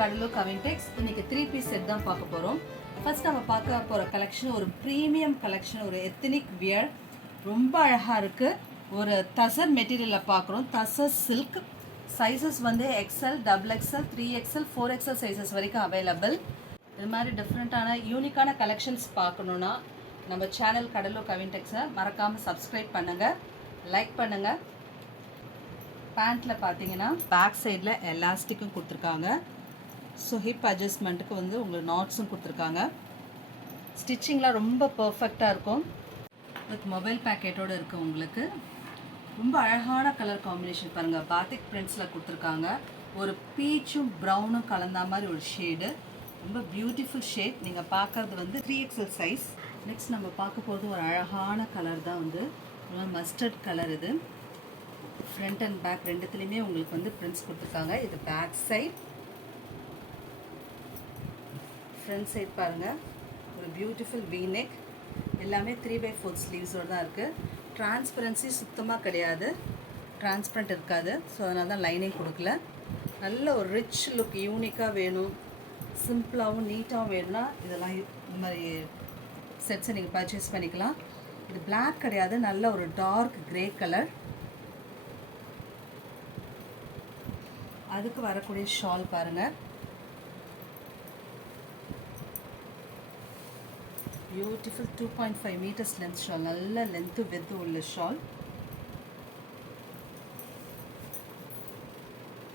கடலூர் கவின்டெக்ஸ். இன்னைக்கு 3 piece set தான் பார்க்க போகிறோம். ஃபர்ஸ்ட் நம்ம பார்க்க போகிற கலெக்ஷன் ஒரு ப்ரீமியம் கலெக்ஷன், ஒரு எத்தனிக் வியர். ரொம்ப அழகாக இருக்குது. ஒரு தசர் மெட்டீரியலில் பார்க்குறோம். தசர் சில்க். சைஸஸ் வந்து XL, XXL, 3XL, 4XL sizes வரைக்கும் அவைலபிள். இது மாதிரி டிஃப்ரெண்ட்டான யூனிக்கான கலெக்ஷன்ஸ் பார்க்கணுன்னா நம்ம சேனல் கடலூர் கவின்டெக்ஸை மறக்காமல் சப்ஸ்கிரைப் பண்ணுங்கள், லைக் பண்ணுங்கள். பேண்ட்டில் பார்த்தீங்கன்னா பேக் சைடில் எலாஸ்டிக்கும் கொடுத்துருக்காங்க. ஸோ ஹிப் அட்ஜஸ்ட்மெண்ட்டுக்கு வந்து உங்களுக்கு நாட்ஸும் கொடுத்துருக்காங்க. ஸ்டிச்சிங்லாம் ரொம்ப பர்ஃபெக்டாக இருக்கும். வித் மொபைல் பேக்கெட்டோடு இருக்குது. உங்களுக்கு ரொம்ப அழகான கலர் காம்பினேஷன் பாருங்கள். பாத்திக் பிரிண்ட்ஸில் கொடுத்துருக்காங்க. ஒரு பீச்சும் ப்ரௌனும் கலந்த மாதிரி ஒரு ஷேடு. ரொம்ப பியூட்டிஃபுல் ஷேட். நீங்கள் பார்க்குறது வந்து 3XL சைஸ். நெக்ஸ்ட் நம்ம பார்க்க போகிறது ஒரு அழகான கலர் தான், வந்து மஸ்டர்ட் கலர். இது ஃப்ரண்ட் அண்ட் பேக் ரெண்டுத்துலேயுமே உங்களுக்கு வந்து பிரிண்ட்ஸ் கொடுத்துருக்காங்க. இது பேக் சைட். ஃப்ரண்ட் சைட் பாருங்கள், ஒரு பியூட்டிஃபுல் வீ நெக். எல்லாமே 3/4 ஸ்லீவ்ஸோடு தான் இருக்குது. டிரான்ஸ்பரன்சி சுத்தமாக கிடையாது, டிரான்ஸ்பரண்ட் இருக்காது. ஸோ அதனால தான் லைனிங் கொடுக்கல. நல்ல ஒரு ரிச் லுக், யூனிக்காக வேணும், சிம்பிளாகவும் நீட்டாகவும் வேணும்னா இதெல்லாம் இந்த மாதிரி செட்ஸை நீங்கள் பர்ச்சேஸ் பண்ணிக்கலாம். இது பிளாக் கிடையாது, நல்ல ஒரு டார்க் கிரே கலர். அதுக்கு வரக்கூடிய ஷால் பாருங்கள். Beautiful 2.5 meters length shawl. நல்ல லென்த்து வித்து உள்ள ஷால்.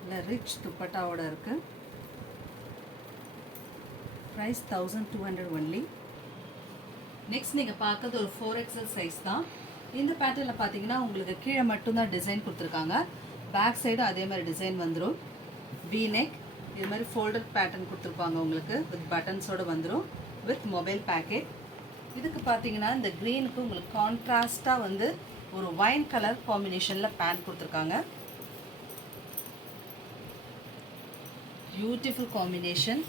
நல்ல ரிச் துப்பட்டாவோட இருக்குது. Price 1200 only. நெக்ஸ்ட் நீங்கள் பார்க்குறது ஒரு 4XL சைஸ் தான். இந்த பேட்டர்னில் பார்த்தீங்கன்னா உங்களுக்கு கீழே மட்டும்தான் டிசைன் கொடுத்துருக்காங்க. பேக் சைடும் அதே மாதிரி டிசைன் வந்துடும். We neck. இது மாதிரி ஃபோல்டர் பேட்டர்ன் கொடுத்துருப்பாங்க உங்களுக்கு. வித் பட்டன்ஸோடு வந்துடும். With mobile packet. இதுக்கு பார்த்தீங்கன்னா இந்த க்ரீனுக்கு உங்களுக்கு கான்ட்ராஸ்டாக வந்து ஒரு வைன் கலர் காம்பினேஷனில் பேண்ட் கொடுத்துருக்காங்க. Beautiful combination.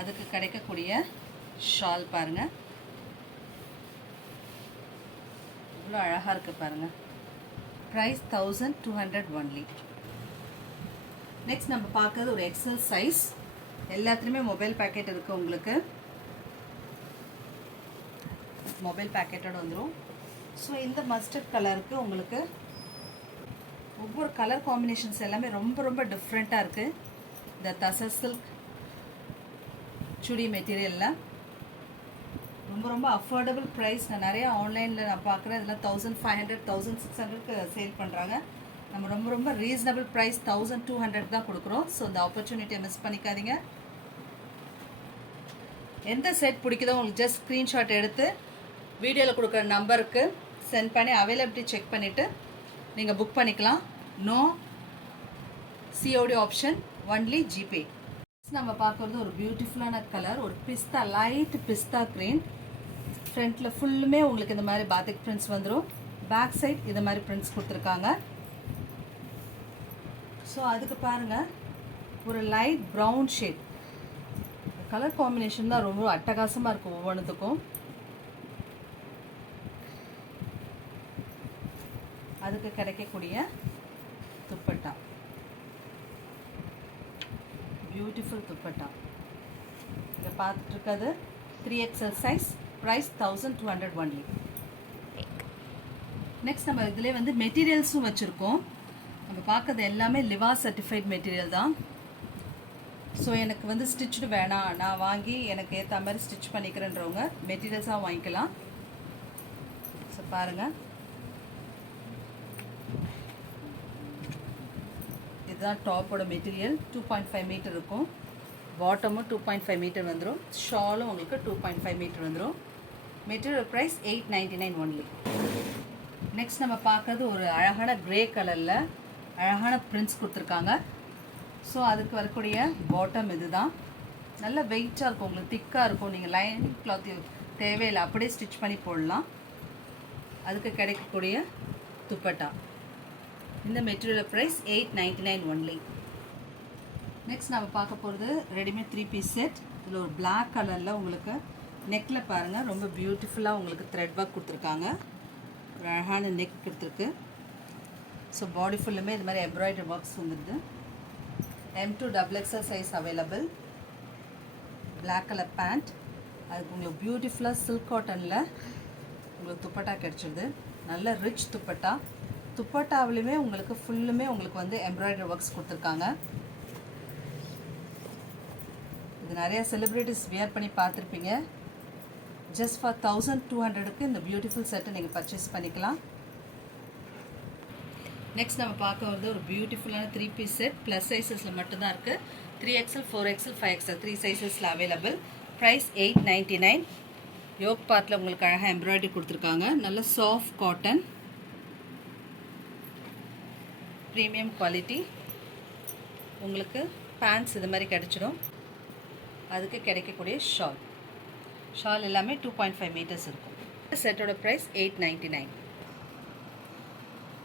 அதுக்கு கிடைக்கக்கூடிய ஷால் பாருங்கள், இவ்வளோ அழகாக இருக்குது பாருங்கள். Price 1200 only. நெக்ஸ்ட் நம்ம பார்க்குறது ஒரு XL சைஸ். எல்லாத்துலேயுமே மொபைல் பேக்கெட் இருக்குது உங்களுக்கு. மொபைல் பேக்கெட்டோட வந்துடும். ஸோ இந்த மஸ்டர்ட் கலருக்கு உங்களுக்கு ஒவ்வொரு கலர் காம்பினேஷன்ஸ் எல்லாமே ரொம்ப ரொம்ப டிஃப்ரெண்ட்டாக இருக்குது. இந்த தசர் சில்க் சுடி மெட்டீரியலில் ரொம்ப ரொம்ப அஃபோர்டபுள் ப்ரைஸ். நான் நிறையா ஆன்லைனில் நான் பார்க்குறேன். இதெல்லாம் 1500, 1600க்கு சேல் பண்ணுறாங்க. நம்ம ரொம்ப ரொம்ப ரீசனபிள் ப்ரைஸ் 1200 தான் கொடுக்குறோம். ஸோ இந்த ஆப்பர்ச்சுனிட்டியை மிஸ் பண்ணிக்காதீங்க. எந்த செட் பிடிக்குதோ உங்களுக்கு ஜஸ்ட் ஸ்க்ரீன்ஷாட் எடுத்து வீடியோவில் கொடுக்குற நம்பருக்கு சென்ட் பண்ணி அவைலபிலிட்டி செக் பண்ணிவிட்டு நீங்கள் புக் பண்ணிக்கலாம். No COD option, only GPay. நம்ம பார்க்குறது ஒரு பியூட்டிஃபுல்லான கலர், ஒரு பிஸ்தா, லைட் பிஸ்தா க்ரீன். ஃப்ரண்ட்டில் ஃபுல்லுமே உங்களுக்கு இந்த மாதிரி பாத்திக் பிரிண்ட்ஸ் வந்துடும். பேக் சைட் இது மாதிரி பிரிண்ட்ஸ் கொடுத்துருக்காங்க. ஸோ அதுக்கு பாருங்கள் ஒரு light brown shade. Colour combination தான் ரொம்ப அட்டகாசமாக இருக்கும் ஒவ்வொன்றுத்துக்கும். அதுக்கு கிடைக்கக்கூடிய துப்பட்டா, பியூட்டிஃபுல் துப்பட்டா. இதை பார்த்துட்டு இருக்கிறது 3XL size. Price 1200 only. Next நம்ம இதிலே வந்து மெட்டீரியல்ஸும் வச்சுருக்கோம். நம்ம பார்க்குறது எல்லாமே லிவா சர்டிஃபைட் மெட்டீரியல் தான். ஸோ எனக்கு வந்து ஸ்டிச்சுடு வேணாம், நான் வாங்கி எனக்கு ஏற்ற மாதிரி ஸ்டிச் பண்ணிக்கிறேன்றவங்க மெட்டீரியல்ஸாக வாங்கிக்கலாம். ஸோ பாருங்கள், இதுதான் டாப்போட மெட்டீரியல். 2.5 மீட்டர் இருக்கும். பாட்டமும் 2.5 மீட்டர் வந்துடும். ஷாலும் உங்களுக்கு 2.5 மீட்டர் வந்துடும். Material price 899 only. நெக்ஸ்ட் நம்ம பார்க்குறது ஒரு அழகான க்ரே கலரில் அழகான பிரிண்ட்ஸ் கொடுத்துருக்காங்க. ஸோ அதுக்கு வரக்கூடிய பாட்டம் இது தான். நல்ல வெயிட்டாக இருக்கும், உங்களுக்கு திக்காக இருக்கும். நீங்கள் லைன் கிளாத் தேவையில்லை, அப்படியே ஸ்டிச் பண்ணி போடலாம். அதுக்கு கிடைக்கக்கூடிய துப்பட்டா. இந்த மெட்டீரியல் ப்ரைஸ் 899 ஒன்லி. நெக்ஸ்ட் நம்ம பார்க்க போகிறது ரெடிமேட் 3 பீஸ் செட். இதில் ஒரு பிளாக் கலரில் உங்களுக்கு நெக்கில் பாருங்கள் ரொம்ப பியூட்டிஃபுல்லாக உங்களுக்கு த்ரெட் ஒர்க் கொடுத்துருக்காங்க. ஒரு அழகான நெக் கொடுத்துருக்கு. ஸோ பாடி ஃபுல்லுமே இது மாதிரி எம்ப்ராய்டரி ஒர்க்ஸ் வந்துடுது. M2XXL size available. Black colour pant. அதுக்கு உங்களுக்கு பியூட்டிஃபுல்லாக சில்க் காட்டனில் உங்களுக்கு துப்பட்டா கிடச்சிடுது. நல்ல ரிச் துப்பட்டா. துப்பட்டாவிலுமே உங்களுக்கு ஃபுல்லுமே உங்களுக்கு வந்து எம்ப்ராய்டரி ஒர்க்ஸ் கொடுத்துருக்காங்க. இது நிறைய செலிப்ரிட்டிஸ் வியர் பண்ணி பார்த்துருப்பீங்க. ஜஸ்ட் ஃபார் 1200க்கு இந்த பியூட்டிஃபுல் செட்டை நீங்கள் பர்ச்சேஸ் பண்ணிக்கலாம். நெக்ஸ்ட் நம்ம பார்க்க வந்து ஒரு பியூட்டிஃபுல்லான 3 பீஸ் செட். ப்ளஸ் சைஸஸில் மட்டும்தான் இருக்குது. 3XL 4XL 5XL 3 சைஸஸில் available. Price $899. Yoke பார்ட்டில் உங்களுக்கு அழகாக எம்ப்ராய்டரி கொடுத்துருக்காங்க. நல்ல சாஃப்ட் காட்டன், ப்ரீமியம் குவாலிட்டி. உங்களுக்கு பேண்ட்ஸ் இது மாதிரி கிடச்சிடும். அதுக்கு கிடைக்கக்கூடிய ஷால் எல்லாமே 2.5 மீட்டர்ஸ் இருக்கும். செட்டோட ப்ரைஸ் $899.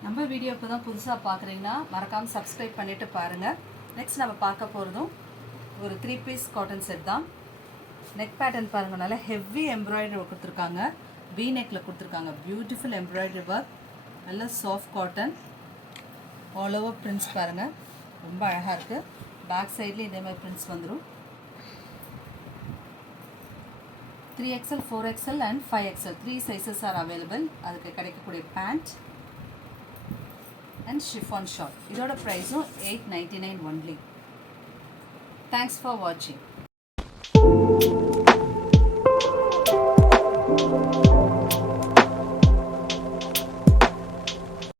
நம்ம வீடியோ இப்போ தான் புதுசாக பார்க்குறீங்கன்னா மறக்காமல் சப்ஸ்கிரைப் பண்ணிவிட்டு பாருங்கள். நெக்ஸ்ட் நம்ம பார்க்க போகிறதும் ஒரு 3 பீஸ் காட்டன் செட் தான். நெக் பேட்டர்ன் பாருங்கள், நல்லா ஹெவி எம்ப்ராய்டரி கொடுத்துருக்காங்க. வி நெக்கில் கொடுத்துருக்காங்க. பியூட்டிஃபுல் எம்ப்ராய்டரி ஒர்க், நல்ல soft cotton. All over prints பாருங்கள், ரொம்ப அழகாக இருக்குது. பேக் சைட்லேயும் இதே மாதிரி பிரிண்ட்ஸ் வந்துடும். 3XL 4XL and 5XL 3 sizes are available. அதுக்கு கிடைக்கக்கூடிய பேண்ட் and chiffon shawl. இதோட ப்ரைஸும் $899 only. Thanks for watching.